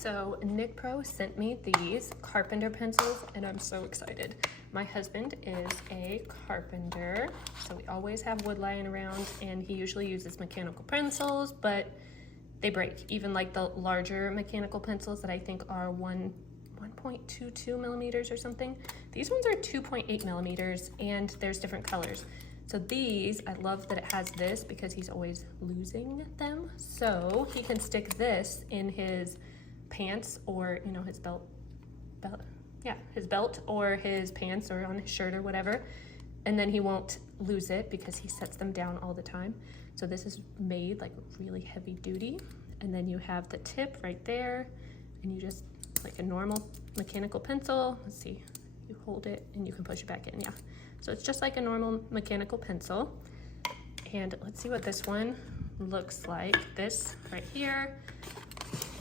So Nicpro sent me these Carpenter pencils and I'm so excited. My husband is a carpenter, so we always have wood lying around, and he usually uses mechanical pencils, but they break. Even like the larger mechanical pencils that I think are 1.22 millimeters or something. These ones are 2.8 millimeters and there's different colors. So these, I love that it has this because he's always losing them. So he can stick this in his pants or, you know, his his belt or his pants or on his shirt or whatever. And then he won't lose it because he sets them down all the time. So this is made like really heavy duty. And then you have the tip right there and you just, like a normal mechanical pencil. Let's see, you hold it and you can push it back in, yeah. So it's just like a normal mechanical pencil. And let's see what this one looks like. This right here,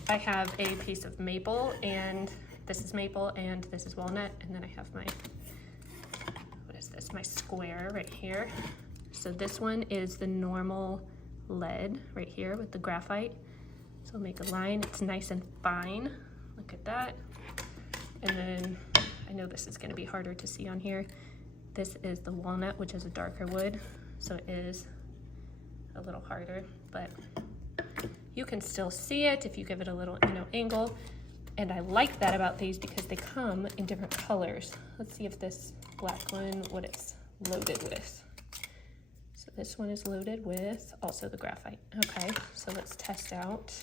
I have a piece of maple, and this is maple and this is walnut, and then I have my, what is this, my square right here. So this one is the normal lead right here with the graphite. So I'll make a line, it's nice and fine. Look at that. And then I know this is going to be harder to see on here. This is the walnut, which is a darker wood, so it is a little harder, but you can still see it if you give it a little, you know, angle. And I like that about these because they come in different colors. Let's see if this black one, what it's loaded with. So this one is loaded with also the graphite. Okay, so let's test out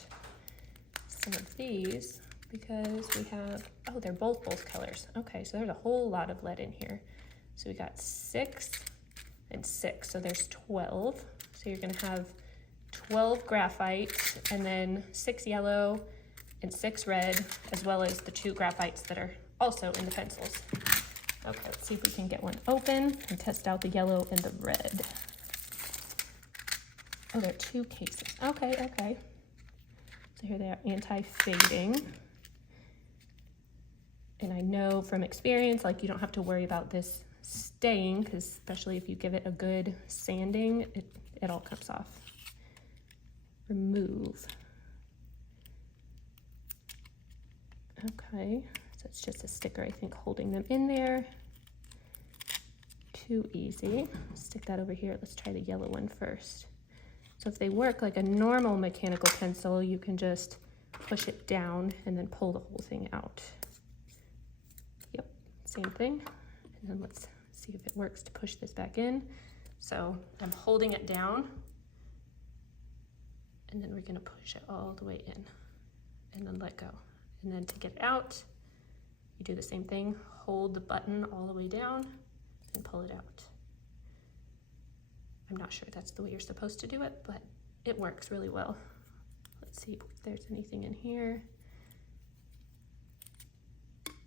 some of these because we have, oh, they're both colors. Okay, so there's a whole lot of lead in here. So we got 6 and 6, so there's 12. So you're gonna have 12 graphite and then 6 yellow and 6 red, as well as the 2 graphites that are also in the pencils. Okay, let's see if we can get one open and test out the yellow and the red. Oh, there are 2 cases. Okay. So here they are, anti-fading. And I know from experience, like you don't have to worry about this staying, because especially if you give it a good sanding, it all comes off. Remove. Okay, so it's just a sticker, I think, holding them in there. Too easy. Stick that over here. Let's try the yellow one first. So if they work like a normal mechanical pencil, you can just push it down and then pull the whole thing out. Yep, same thing. And then let's see if it works to push this back in. So I'm holding it down, and then we're gonna push it all the way in and then let go. And then to get it out, you do the same thing, hold the button all the way down and pull it out. I'm not sure that's the way you're supposed to do it, but it works really well. Let's see if there's anything in here.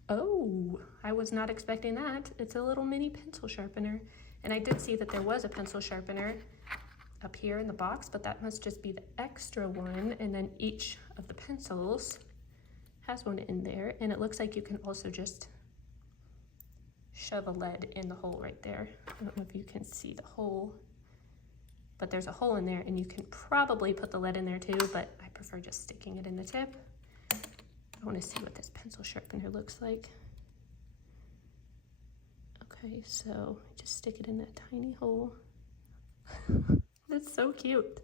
Oh, I was not expecting that. It's a little mini pencil sharpener. And I did see that there was a pencil sharpener up here in the box, but that must just be the extra one. And then each of the pencils has one in there. And it looks like you can also just shove a lead in the hole right there. I don't know if you can see the hole, but there's a hole in there, and you can probably put the lead in there too, but I prefer just sticking it in the tip. I want to see what this pencil sharpener looks like. Okay, so just stick it in that tiny hole. That's so cute.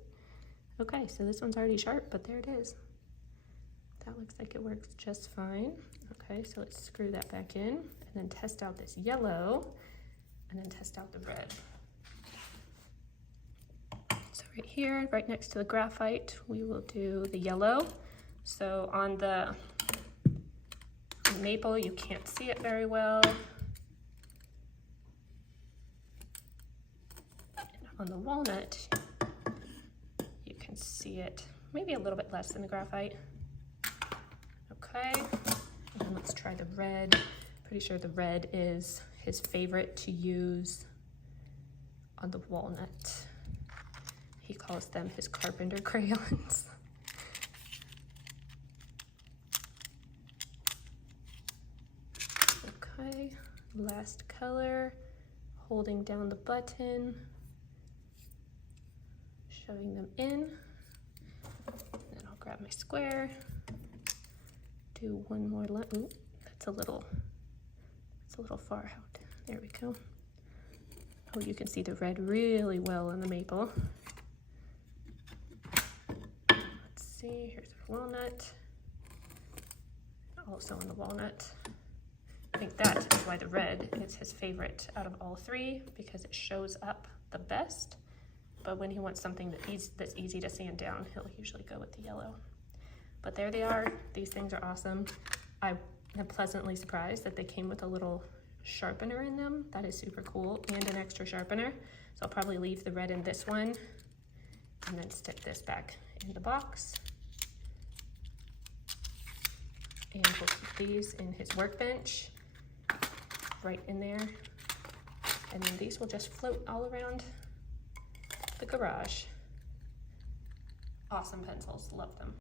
Okay, so this one's already sharp, but there it is. That looks like it works just fine. Okay, so let's screw that back in and then test out this yellow and then test out the red. So right here, right next to the graphite, we will do the yellow. So on the maple, you can't see it very well. And on the walnut, you can see it maybe a little bit less than the graphite. Okay, and then let's try the red. Pretty sure the red is his favorite to use on the walnut. He calls them his carpenter crayons. Okay, last color, holding down the button, shoving them in. Then I'll grab my square do one more line. Ooh, that's a little far out. There we go. Oh, you can see the red really well in the maple. Let's see, here's our walnut. Also in the walnut. I think that is why the red is his favorite out of all three, because it shows up the best. But when he wants something that's easy to sand down, he'll usually go with the yellow. But there they are. These things are awesome. I am pleasantly surprised that they came with a little sharpener in them. That is super cool, and an extra sharpener. So I'll probably leave the red in this one and then stick this back in the box. And we'll keep these in his workbench, right in there. And then these will just float all around the garage. Awesome pencils, love them.